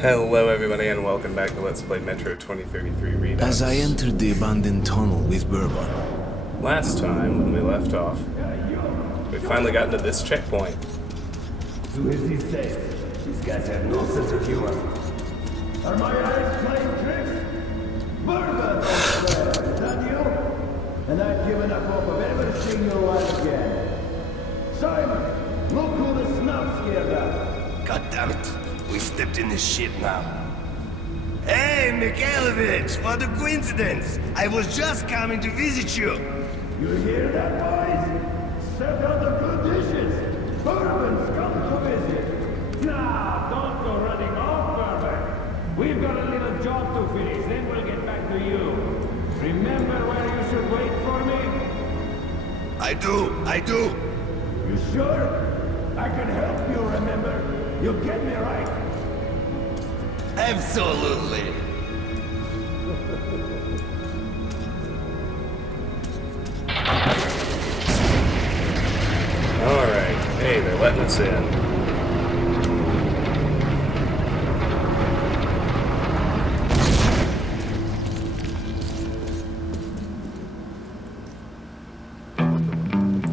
Hello everybody and welcome back to Let's Play Metro 2033 Redux. As I entered the abandoned tunnel with Bourbon. Last time, when we left off, we finally got into this checkpoint. Who is he safe? These guys have no sense of humor. Are my eyes playing tricks? Bourbon, is that you? And I've given up hope of ever seeing your life again. Simon, look who the snout scared up. God damn it. We stepped in this shit now. Hey, Mikhailovich, what a coincidence. I was just coming to visit you. You hear that, boys? Set out the good dishes. Bourbon's come to visit. Now, don't go running off, Bourbon. We've got a little job to finish, then we'll get back to you. Remember where you should wait for me? I do. You sure? I can help you remember. You get me right. Absolutely. Alright, hey, they're letting us in.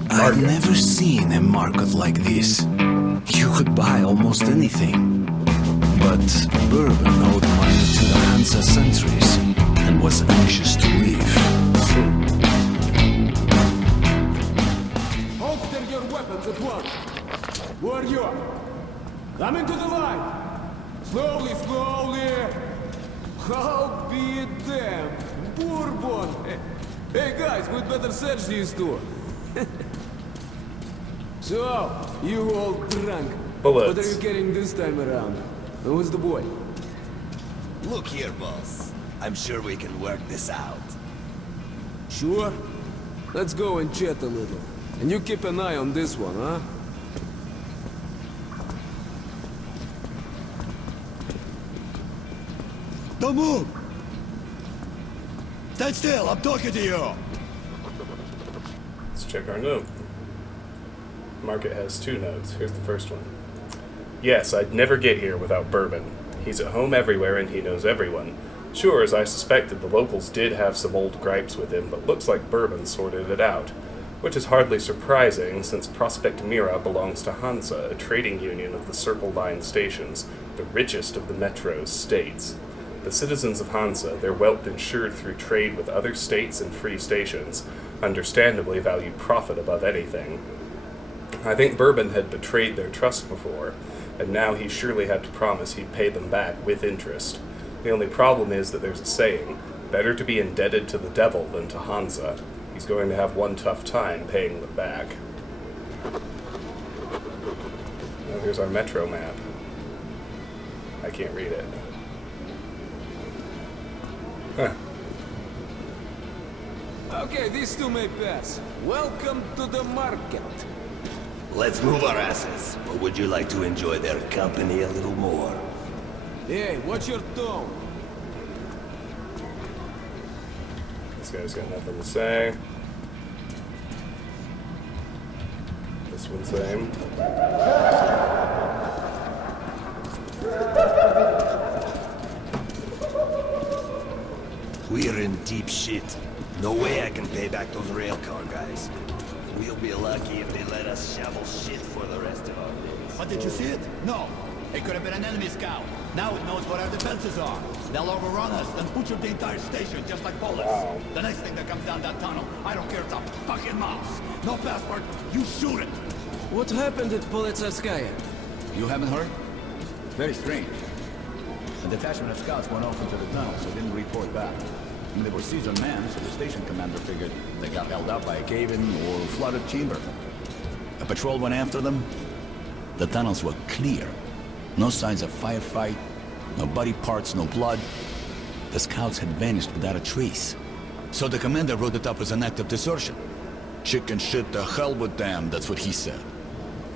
I've never seen a market like this. You could buy almost anything. But Bourbon owed money to the Hansa sentries and was anxious to leave. Holster your weapons at once. Where you are? Come into the light. Slowly, slowly. I'll be damned. Bourbon. Hey guys, we'd better search these two. So, you all drunk. Bullets. What are you getting this time around? Who's the boy? Look here, boss. I'm sure we can work this out. Sure? Let's go and chat a little. And you keep an eye on this one, huh? Don't move! Stand still, I'm talking to you! Let's check our note. Market has two notes. Here's the first one. Yes, I'd never get here without Bourbon. He's at home everywhere and he knows everyone. Sure, as I suspected, the locals did have some old gripes with him, but looks like Bourbon sorted it out. Which is hardly surprising, since Prospect Mira belongs to Hansa, a trading union of the Circle Line stations, the richest of the Metro's states. The citizens of Hansa, their wealth insured through trade with other states and free stations, understandably value profit above anything. I think Bourbon had betrayed their trust before, and now he surely had to promise he'd pay them back with interest. The only problem is that there's a saying, better to be indebted to the devil than to Hansa. He's going to have one tough time paying them back. Now here's our metro map. I can't read it. Huh. Okay, these two may pass. Welcome to the market. Let's move our asses. Or would you like to enjoy their company a little more? Hey, watch your tone. This guy's got nothing to say. This one same. We're in deep shit. No way I can pay back those railcar guys. We'll be lucky if they let us shovel shit for the rest of our days. But did you see it? No. It could have been an enemy scout. Now it knows what our defenses are. They'll overrun us, then butcher the entire station just like bullets. Wow. The next thing that comes down that tunnel, I don't care, it's a fucking mouse. No passport, you shoot it. What happened at Politsevskaya? You haven't heard? Very strange. A detachment of scouts went off into the tunnel, so didn't report back. I mean, they were seasoned men, so the station commander figured they got held up by a cave-in or flooded chamber. A patrol went after them. The tunnels were clear. No signs of firefight, no body parts, no blood. The scouts had vanished without a trace. So the commander wrote it up as an act of desertion. Chicken shit, the hell with them, that's what he said.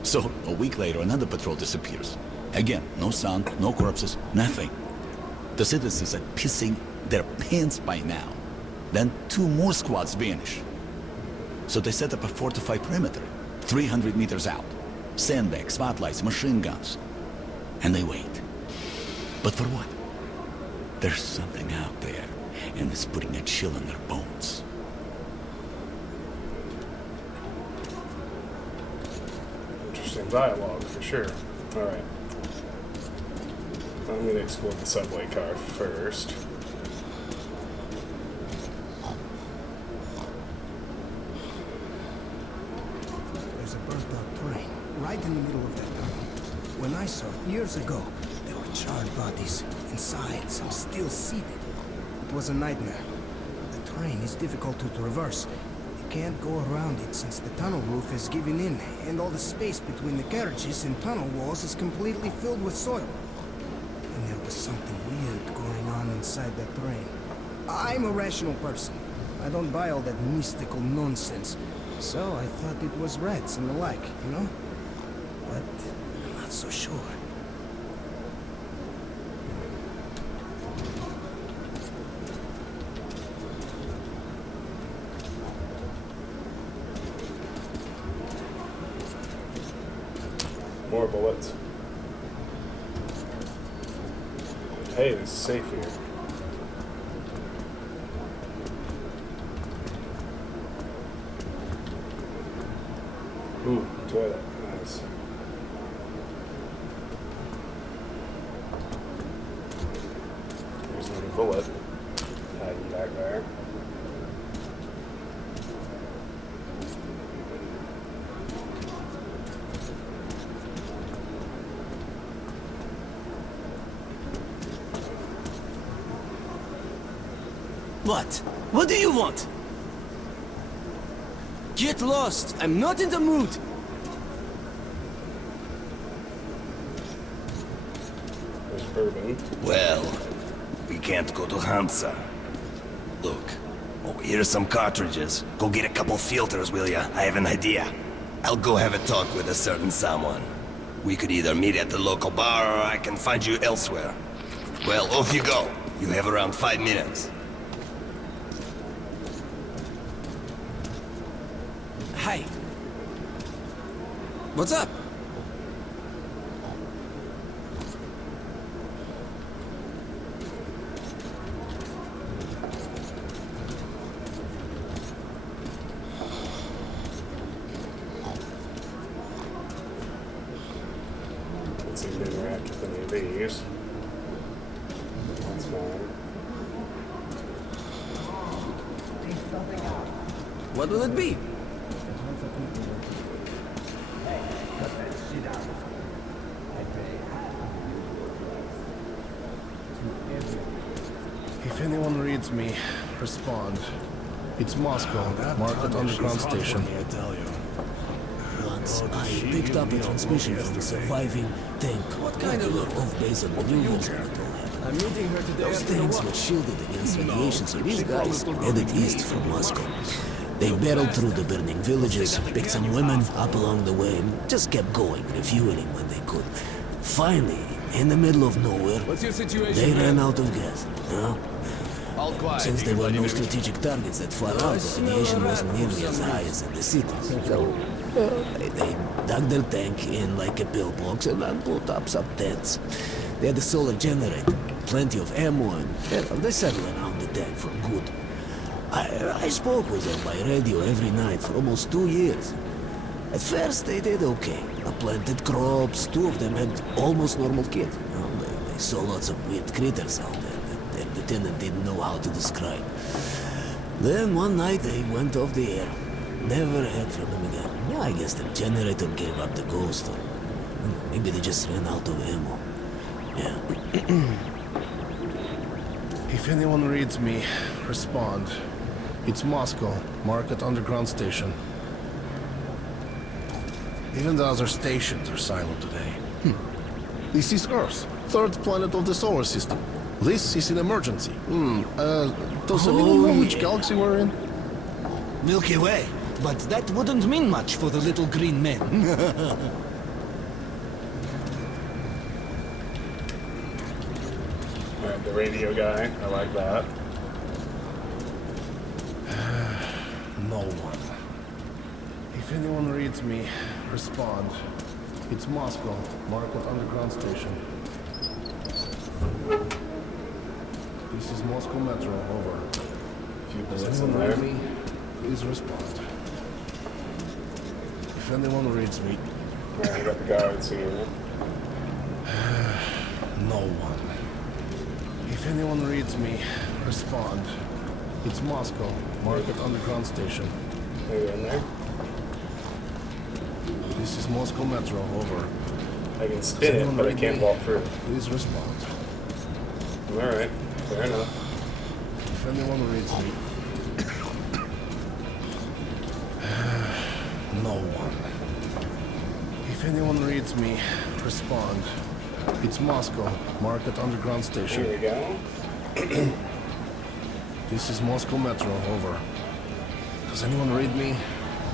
So, a week later, another patrol disappears. Again, no sound, no corpses, nothing. The citizens are pissing their pants by now. Then 2 more squads vanish. So they set up a fortified perimeter, 300 meters out. Sandbags, spotlights, machine guns. And they wait. But for what? There's something out there, and it's putting a chill in their bones. Interesting dialogue, for sure. Alright. I'm gonna explore the subway car first. There's a burnt-out train, right in the middle of that tunnel. When I saw it years ago, there were charred bodies. Inside, some still seated. It was a nightmare. The train is difficult to traverse. You can't go around it since the tunnel roof is giving in, and all the space between the carriages and tunnel walls is completely filled with soil. And there was something weird going on inside that train. I'm a rational person. I don't buy all that mystical nonsense. So I thought it was rats and the like, you know? But I'm not so sure. More bullets. Hey, it's safe here. Ooh, toilet. Nice. There's another bullet. Hiding back there. What? What do you want? Get lost! I'm not in the mood! There's bourbon. Well, we can't go to Hansa. Look. Oh, here's some cartridges. Go get a couple filters, will ya? I have an idea. I'll go have a talk with a certain someone. We could either meet at the local bar or I can find you elsewhere. Well, off you go. You have around 5 minutes. Hi. What's up? Let's see if we interact with any of these. That's fine. What will it be? If anyone reads me, respond. It's Moscow, Market Underground Station. Once I picked up a transmission from a surviving tank. What kind of off-base and maneuvers we don't have? I'm meeting her today Those after the tanks war. were shielded against radiation, so these guys headed east from Moscow. They barreled through the burning villages, picked some women up along the way, and just kept going, refueling when they could. Finally, in the middle of nowhere, What's your situation, they man? ran out of gas. You All quiet. Since there were no strategic targets that far out, the radiation wasn't nearly as high as in the cities. So, they dug their tank in like a pillbox and then put up some tents. They had a solar generator, plenty of ammo, and they settled around the tank for good. I spoke with them by radio every night for almost 2 years. At first, they did okay. I planted crops, 2 of them had almost normal kids. They saw lots of weird critters out there that their lieutenant didn't know how to describe. Then one night they went off the air. Never heard from them again. Yeah, I guess the generator gave up the ghost, or maybe they just ran out of ammo. Yeah. If anyone reads me, respond. It's Moscow, Market Underground Station. Even the other stations are silent today. This is Earth, 3rd planet of the solar system. This is an emergency. Does anyone know which galaxy we're in? Milky Way. But that wouldn't mean much for the little green men. Alright, the radio guy. I like that. No one. If anyone reads me, respond. It's Moscow, Market Underground Station. This is Moscow Metro, over. A few Does bullets in anyone there. read me? Please respond. If anyone reads me, Yeah, I got the guards here. no one. If anyone reads me, respond. It's Moscow, Market Underground Station. Are you in there? This is Moscow Metro, over. I can spin it, but I can't walk through. Please respond. Alright, fair enough. If anyone reads me, no one. If anyone reads me, respond. It's Moscow, Market Underground Station. Here we go. This is Moscow Metro, over. Does anyone read me?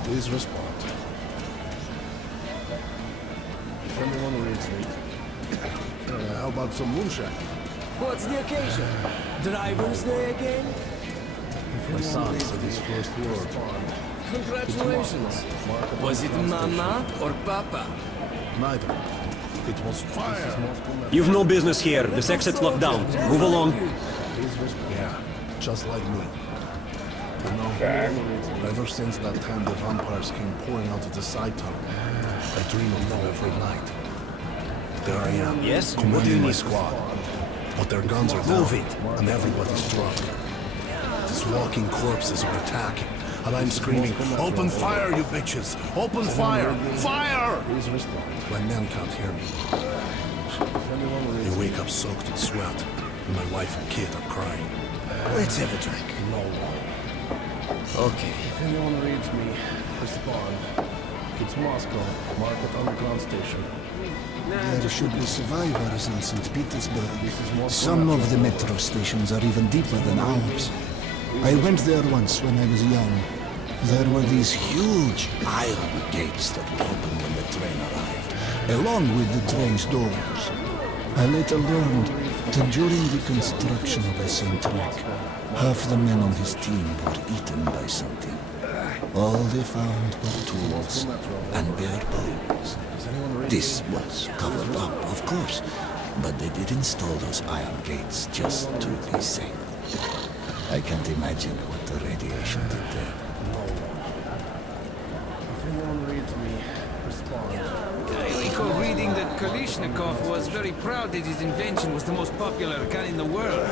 Please respond. If anyone reads me, how about some moonshine? What's the occasion? Driver's Day again? My son said his first word. Congratulations. Was it Mama or Papa? Neither. It was fire. You've no business here. This exit's locked down. Move along. Yeah, just like me. You know, ever since that time the vampires came pouring out of the side tunnel, I dream of them every night. There I am, Yes? What do you commanding my need? squad. But their guns are down, and everybody's drunk. These walking corpses are attacking, and I'm screaming, "Open fire, you bitches! Open fire! Fire!" My men can't hear me. They wake up soaked in sweat, and my wife and kid are crying. Let's have a drink. No one. Okay. If anyone reads me, respond. It's Moscow, Market Underground Station. There should be survivors in St. Petersburg. This is Moscow Some of Metro. the metro stations are even deeper than ours. I went there once when I was young. There were these huge iron gates that would open when the train arrived, along with the train's doors. I later learned that during the construction of the same track, half the men on his team were eaten by something. All they found were tools and bare bones. This was covered up, of course, but they did install those iron gates just to be safe. I can't imagine what the radiation did there. If anyone reads me, respond. I recall reading that Kalishnikov was very proud that his invention was the most popular gun in the world.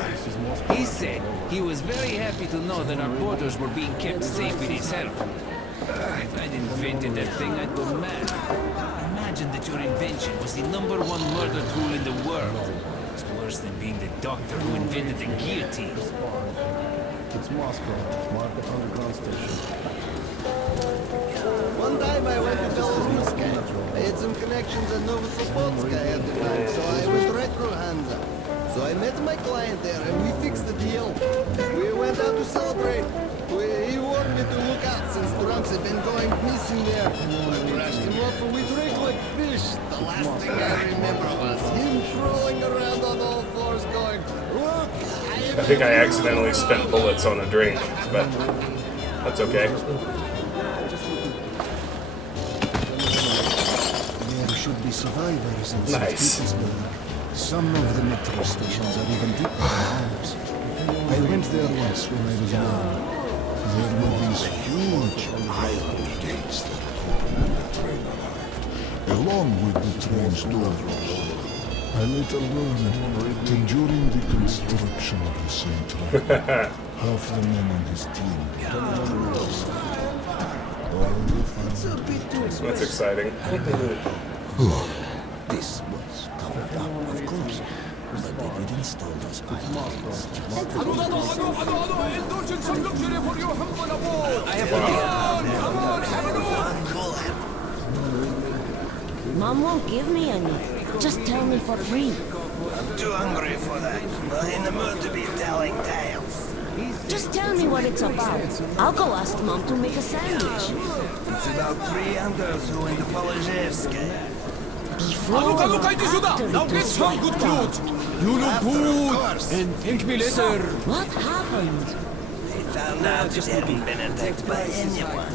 He said he was very happy to know that our borders were being kept safe with his help. If I'd invented that thing, I'd go mad. Imagine that your invention was the #1 murder tool in the world. It's worse than being the doctor who invented the guillotine. It's Moscow, Market Underground Station. One time I went to Belaruskaya. I had some connections at Novosibirskaya at the time, so I went right through Hansa. So I met my client there and we fixed the deal. We went out to celebrate. He warned me to look out since drunks had been going missing there. I crashed him off and we drank like fish. The last thing I remember was him crawling around on all fours going, "Look, I think I accidentally spent bullets on a drink, but that's okay. There should be survivors in St. Nice. Petersburg. Some of the metro stations are even deeper than ours. I went there once when I was young. There were these huge iron gates that opened when the train arrived, along with the train's doors. I later learned that during the construction of the same track, half the men on his team That's exciting. This was covered up, of course, but they did install those iron gates. Mom won't give me any. Just tell me for free. I'm too hungry for that. Not in the mood to be telling tales. Just tell me what it's about. I'll go ask Mom to make a sandwich. It's about 3 hunters who went to Polozhevskaya. Before Look, or look, this after Now it get was some wiped good out? food. You look good. And thank me later. What happened? They found out it hadn't been attacked by anyone.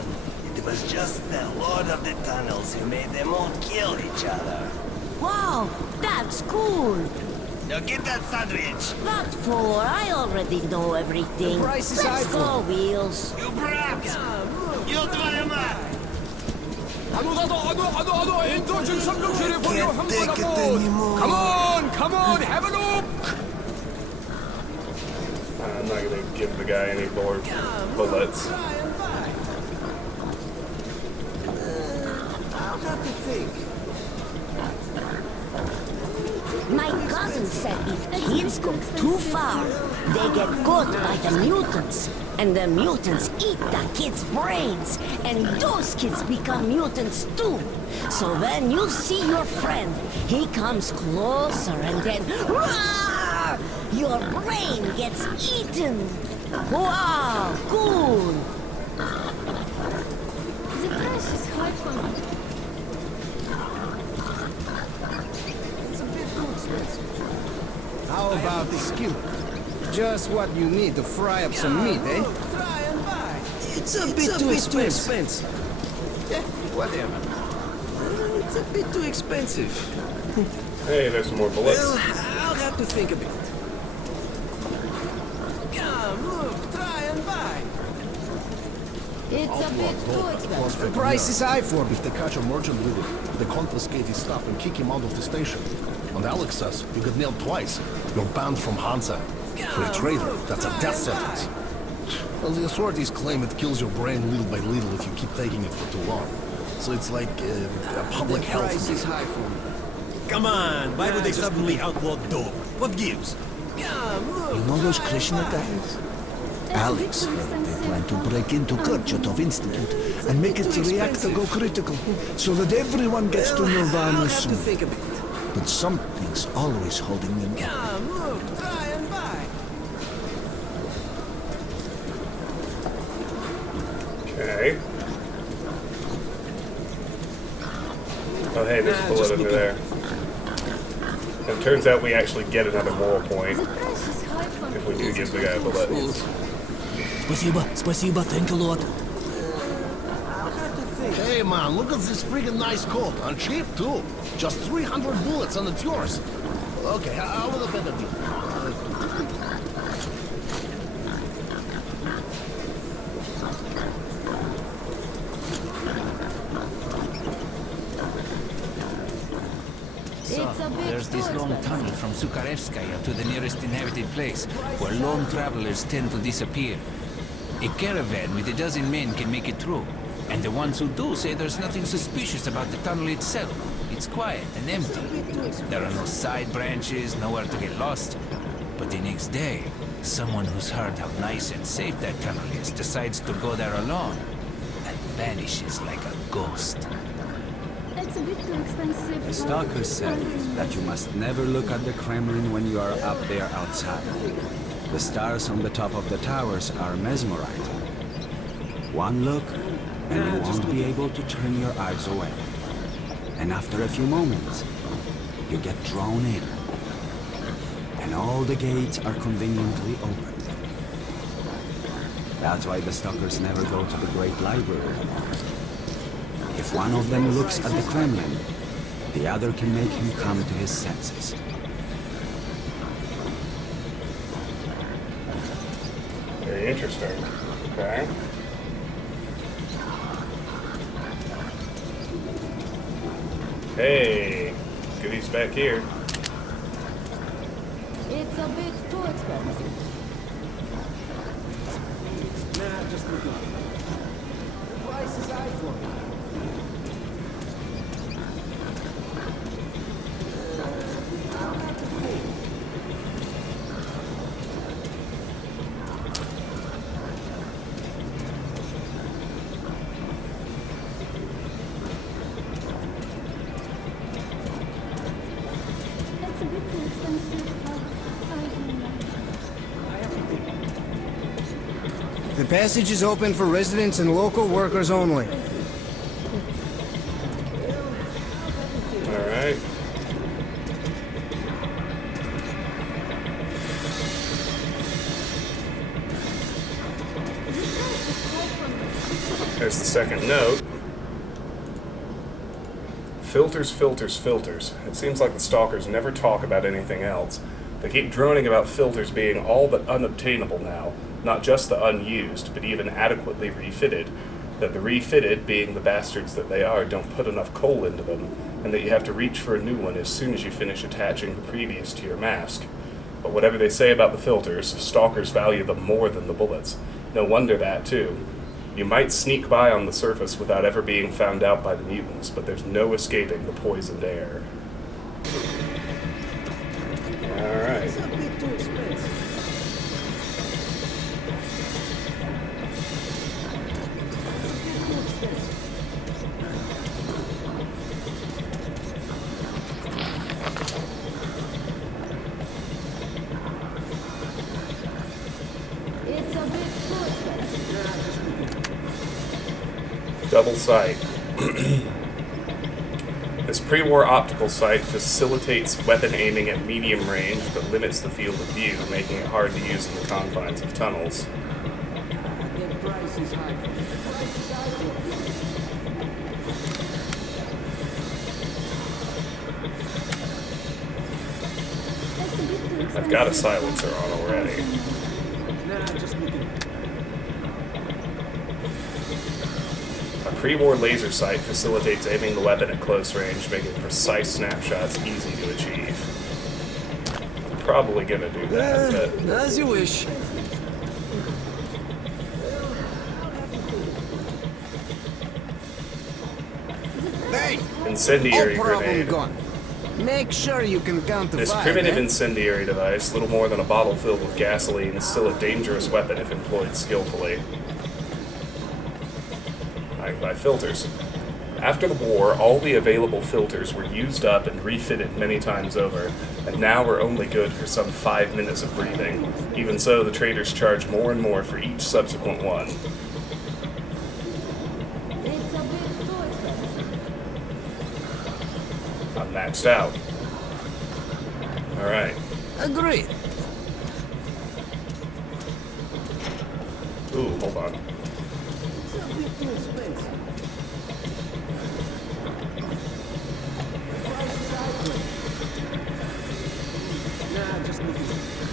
It was just the Lord of the Tunnels who made them all kill each other. Wow, that's cool. Now get that sandwich. That fool, I already know everything. The price is high Let's for go, me. Wheels. You brats! You твою мать! Can't take it anymore. Come on, have a look! I'm not gonna give the guy any more bullets. I'll have to think. My cousin said if kids go too far, they get caught by the mutants. And the mutants eat the kids' brains. And those kids become mutants too. So when you see your friend, he comes closer and then roar! Your brain gets eaten. Wow, cool. The price is high for me. How about the skewer? Just what you need to fry up some meat, eh? It's a bit too expensive. Yeah, whatever. It's a bit too expensive. Hey, there's some more bullets. Well, I'll have to think a bit. It's a bit too expensive. The price is high for me. If they catch a merchant with it, they confiscate his stuff and kick him out of the station. And Alex says you get nailed twice. You're banned from Hansa. For a traitor, that's a death sentence. Well, the authorities claim it kills your brain little by little if you keep taking it for too long. So it's like a public health. The price is high for me. Come on, why would they suddenly outlaw dope? What gives? You know those Krishna guys? Alex said they plan to break into Kurchatov Institute and make its reactor go critical, so that everyone gets to Nirvana soon. Think a bit. But something's always holding them back. Okay. Oh, hey, there's a bullet under there. And it turns out we actually get another moral point The price is high for me. if we do give the guy a bullet. Спасибо, thank you, Lord. Hey man, look at this freaking nice coat. And cheap too. Just 300 bullets and it's yours. Okay, how will I better deal? There's this long tunnel from Sukharevskaya to the nearest inhabited place, where lone travelers tend to disappear. A caravan with a dozen men can make it through, and the ones who do say there's nothing suspicious about the tunnel itself. It's quiet and empty. There are no side branches, nowhere to get lost. But the next day, someone who's heard how nice and safe that tunnel is decides to go there alone, and vanishes like a ghost. It's a bit too expensive. The stalker said that you must never look at the Kremlin when you are up there outside. The stars on the top of the towers are mesmerizing. One look, and you won't be able to turn your eyes away. And after a few moments, you get drawn in. And all the gates are conveniently opened. That's why the stalkers never go to the Great Library anymore. If one of them looks at the Kremlin, the other can make him come to his senses. Very interesting. Okay. Hey, goodies back here. It's a bit too expensive. Nah, just look at it. The price is high for me. It's a bit too expensive. I don't know. The passage is open for residents and local workers only. All right. There's the second note. Filters, filters, filters. It seems like the stalkers never talk about anything else. They keep droning about filters being all but unobtainable now, not just the unused, but even adequately refitted, that the refitted, being the bastards that they are, don't put enough coal into them, and that you have to reach for a new one as soon as you finish attaching the previous to your mask. But whatever they say about the filters, stalkers value them more than the bullets. No wonder that, too. You might sneak by on the surface without ever being found out by the mutants, but there's no escaping the poisoned air. Alright. It's a bit too expensive. It's a bit too expensive. Double sight. This pre-war optical sight facilitates weapon aiming at medium range, but limits the field of view, making it hard to use in the confines of tunnels. The price is high for me. Price is high for That's a bit too expensive. I've got a silencer on already. Nah, just look at A pre-war laser sight facilitates aiming the weapon at close range, making precise snapshots easy to achieve. I'm probably gonna do that, but As you wish. Hey! incendiary All problem grenade. gone. Make sure you can count the This fire, primitive eh? incendiary device, little more than a bottle filled with gasoline, is still a dangerous weapon if employed skillfully. I can buy filters. After the war, all the available filters were used up and refitted many times over, and now we're only good for some 5 minutes of breathing. Even so, the traders charge more and more for each subsequent one. It's a bit too expensive. I'm maxed out. Alright. Agreed. Ooh, hold on. It's a bit too expensive.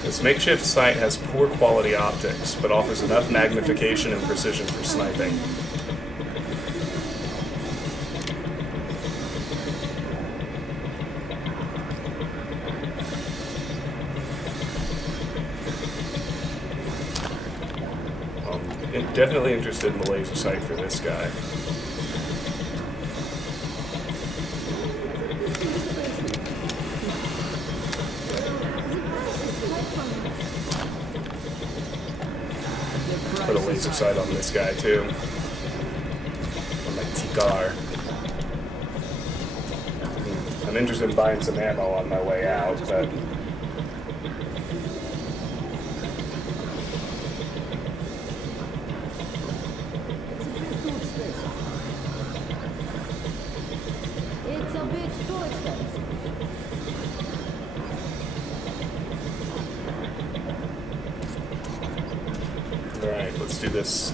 This makeshift sight has poor quality optics, but offers enough magnification and precision for sniping. I'm definitely interested in the laser sight for this guy. Put a laser sight on this guy too. On my T-Car. I'm interested in buying some ammo on my way out, but It's a bit too expensive. alright, let's do this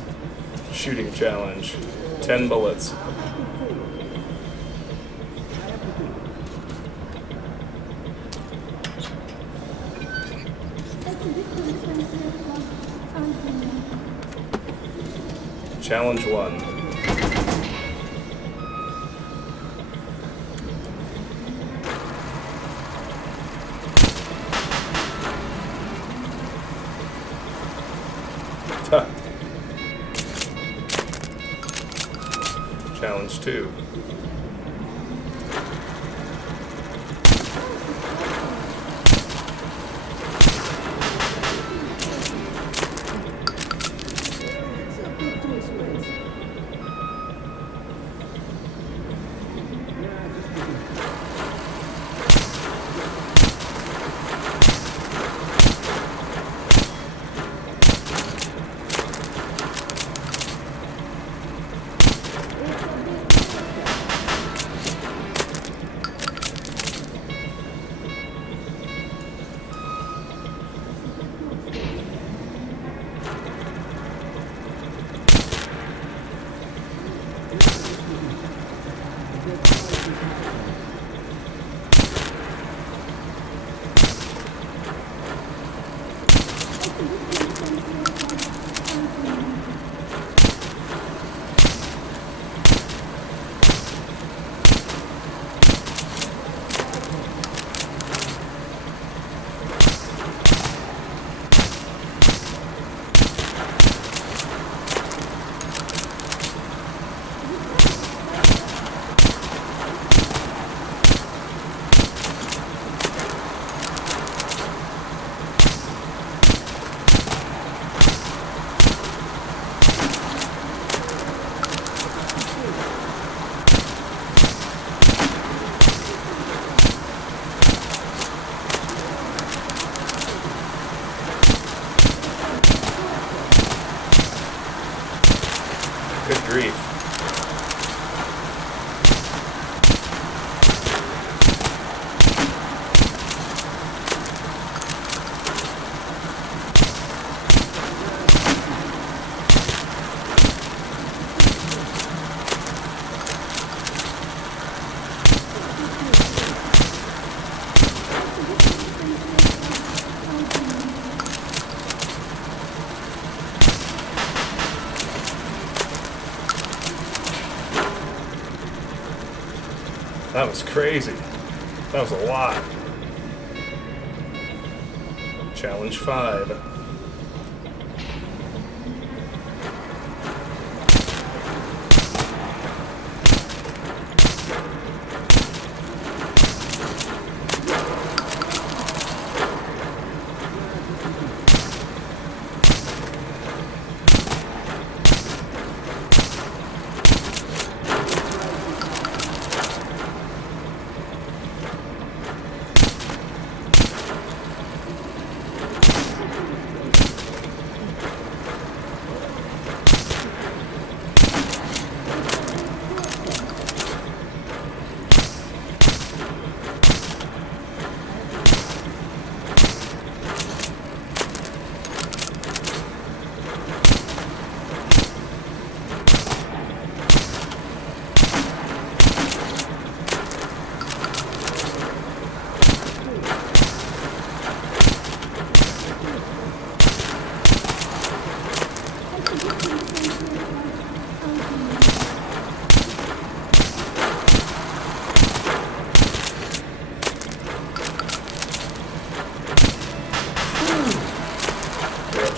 shooting challenge. 10 bullets. That's a bit too expensive. Challenge 1. Challenge 2. Good grief. That was crazy. That was a lot. Challenge 5.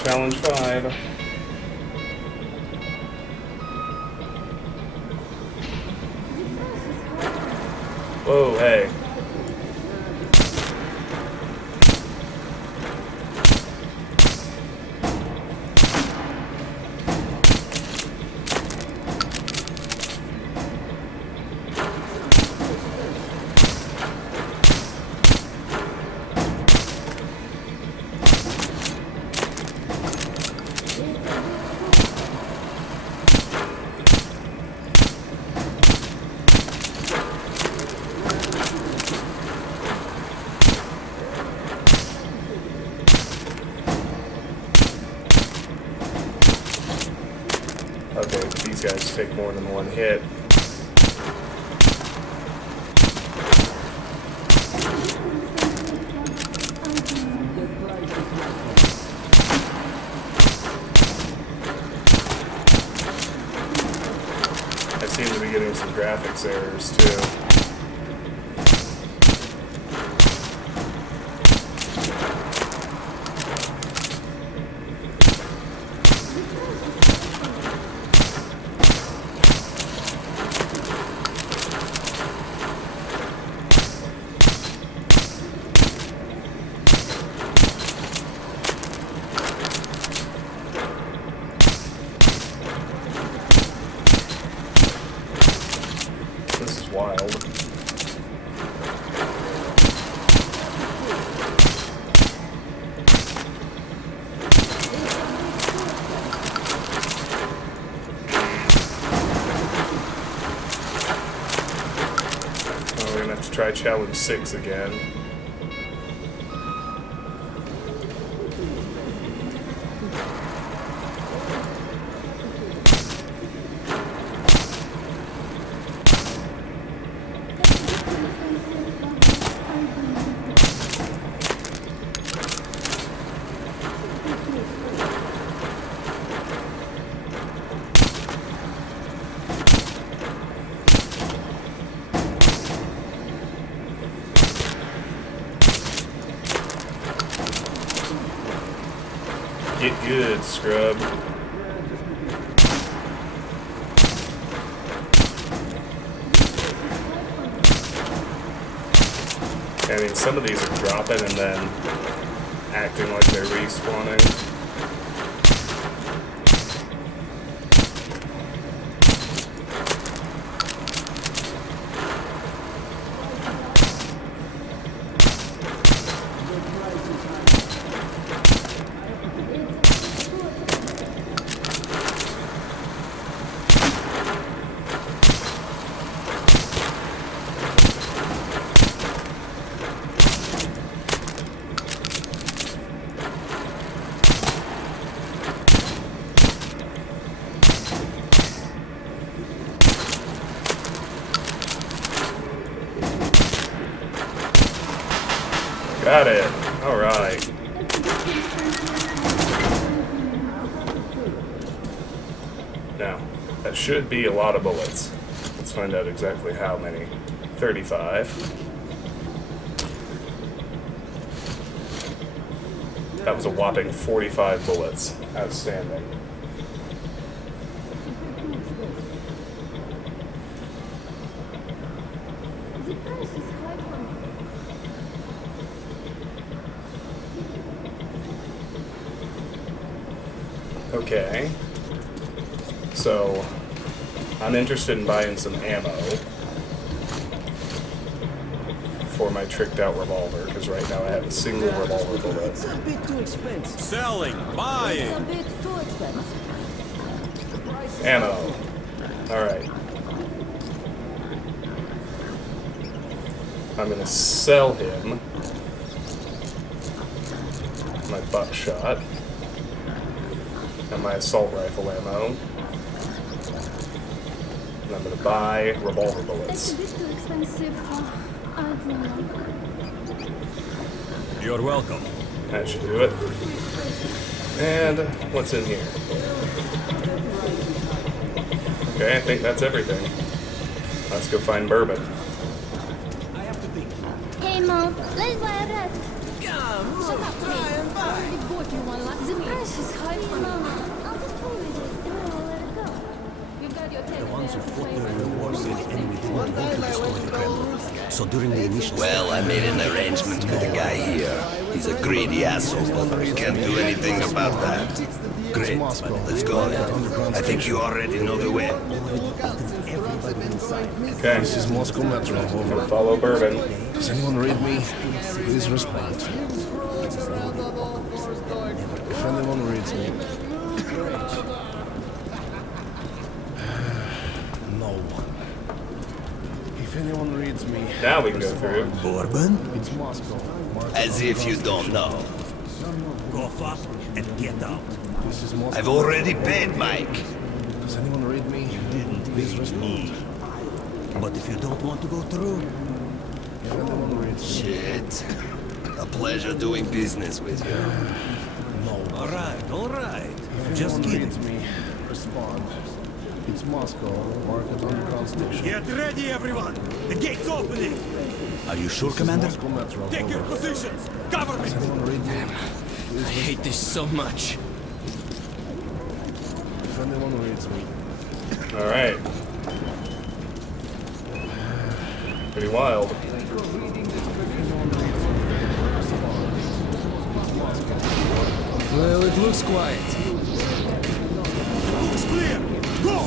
Challenge 5. Whoa, hey. Okay, these guys take more than one hit. I seem to be getting some graphics errors too. This is wild. Oh, we're gonna have to try challenge 6 again. Get good, scrub. I mean, some of these are dropping and then acting like they're respawning. Got it. Alright. Now, that should be a lot of bullets. Let's find out exactly how many. 35. That was a whopping 45 bullets. Outstanding. Okay, so I'm interested in buying some ammo for my tricked out revolver, because right now I have a single revolver bullet. It's a bit too expensive. Selling, buying. It's a bit too expensive. Ammo. Alright. I'm gonna sell him my buckshot. And my assault rifle ammo. And I'm gonna buy revolver It's bullets. a bit too expensive. I don't know. You're welcome. That should do it. And what's in here? Okay, I think that's everything. Let's go find bourbon. Hey, Mom, let's buy a rat. Come Shut on, up, try Ray. and I buy. already bought you one last week. The price is high for now. I'll just play with it, and then I'll let it go. You've got your teddy The ones who bear to fought play during the with. war said the enemy didn't want to destroy the Kremlin. So during the initial... Well, I made an arrangement with the guy here. He's a greedy asshole, but we can't do anything about that. Great. Let's go. I think you already know the way. Okay. This is Moscow Metro. I'm Over. gonna follow bourbon. Does anyone read me? Please respond. If anyone reads me. No one. If anyone reads me. Now we can go through. Bourbon? It's Moscow. As if you don't know. Go up and get out. This is Moscow. I've already paid Mike. Does anyone read me? Please respond. But if you don't want to go through... If anyone reads me. Shit. A pleasure doing business with you. No. All right. If Just anyone kidding. reads me, respond. It's Moscow. Market Underground Station. Get ready, everyone. The gate's opening. Are you sure, This is Commander? Moscow Metro. Take your Over. positions. Cover me. Does anyone read me? I hate this so much. If anyone reads me. Alright. Pretty wild. Well, it looks quiet. Looks clear. Go.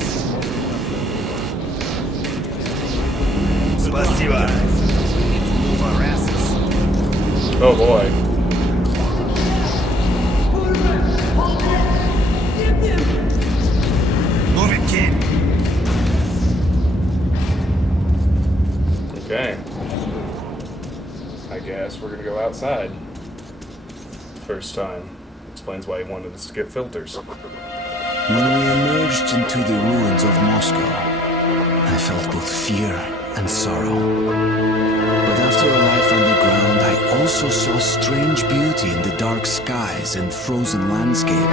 Spasiba. We need to move our asses. Oh boy. Move it, kid. Okay. I guess we're gonna go outside. First time. Explains why he wanted us to get filters. When we emerged into the ruins of Moscow, I felt both fear and sorrow. But after a life underground, I also saw strange beauty in the dark skies and frozen landscape.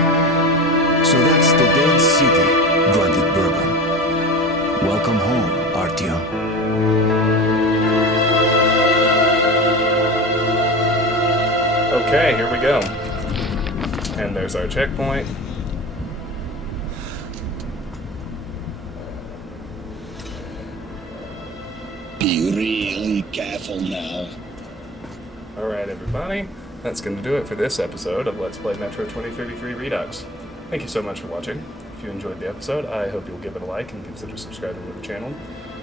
So that's the dead city, grunted Bourbon. Welcome home, Artyom. Okay, here we go. And there's our checkpoint. Be really careful now. Alright everybody, that's going to do it for this episode of Let's Play Metro 2033 Redux. Thank you so much for watching. If you enjoyed the episode, I hope you'll give it a like and consider subscribing to the channel.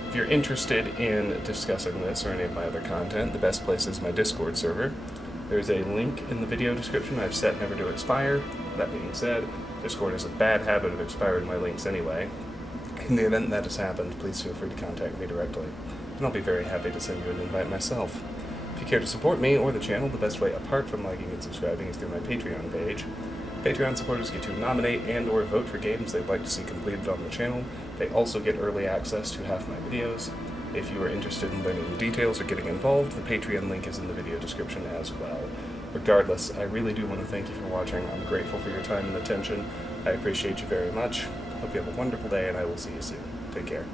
If you're interested in discussing this or any of my other content, the best place is my Discord server. There's a link in the video description. I've set never to expire. That being said, Discord has a bad habit of expiring my links anyway. In the event that has happened, please feel free to contact me directly, and I'll be very happy to send you an invite myself. If you care to support me or the channel, the best way apart from liking and subscribing is through my Patreon page. Patreon supporters get to nominate and or vote for games they'd like to see completed on the channel. They also get early access to half my videos. If you are interested in learning the details or getting involved, the Patreon link is in the video description as well. Regardless, I really do want to thank you for watching. I'm grateful for your time and attention. I appreciate you very much. Hope you have a wonderful day, and I will see you soon. Take care.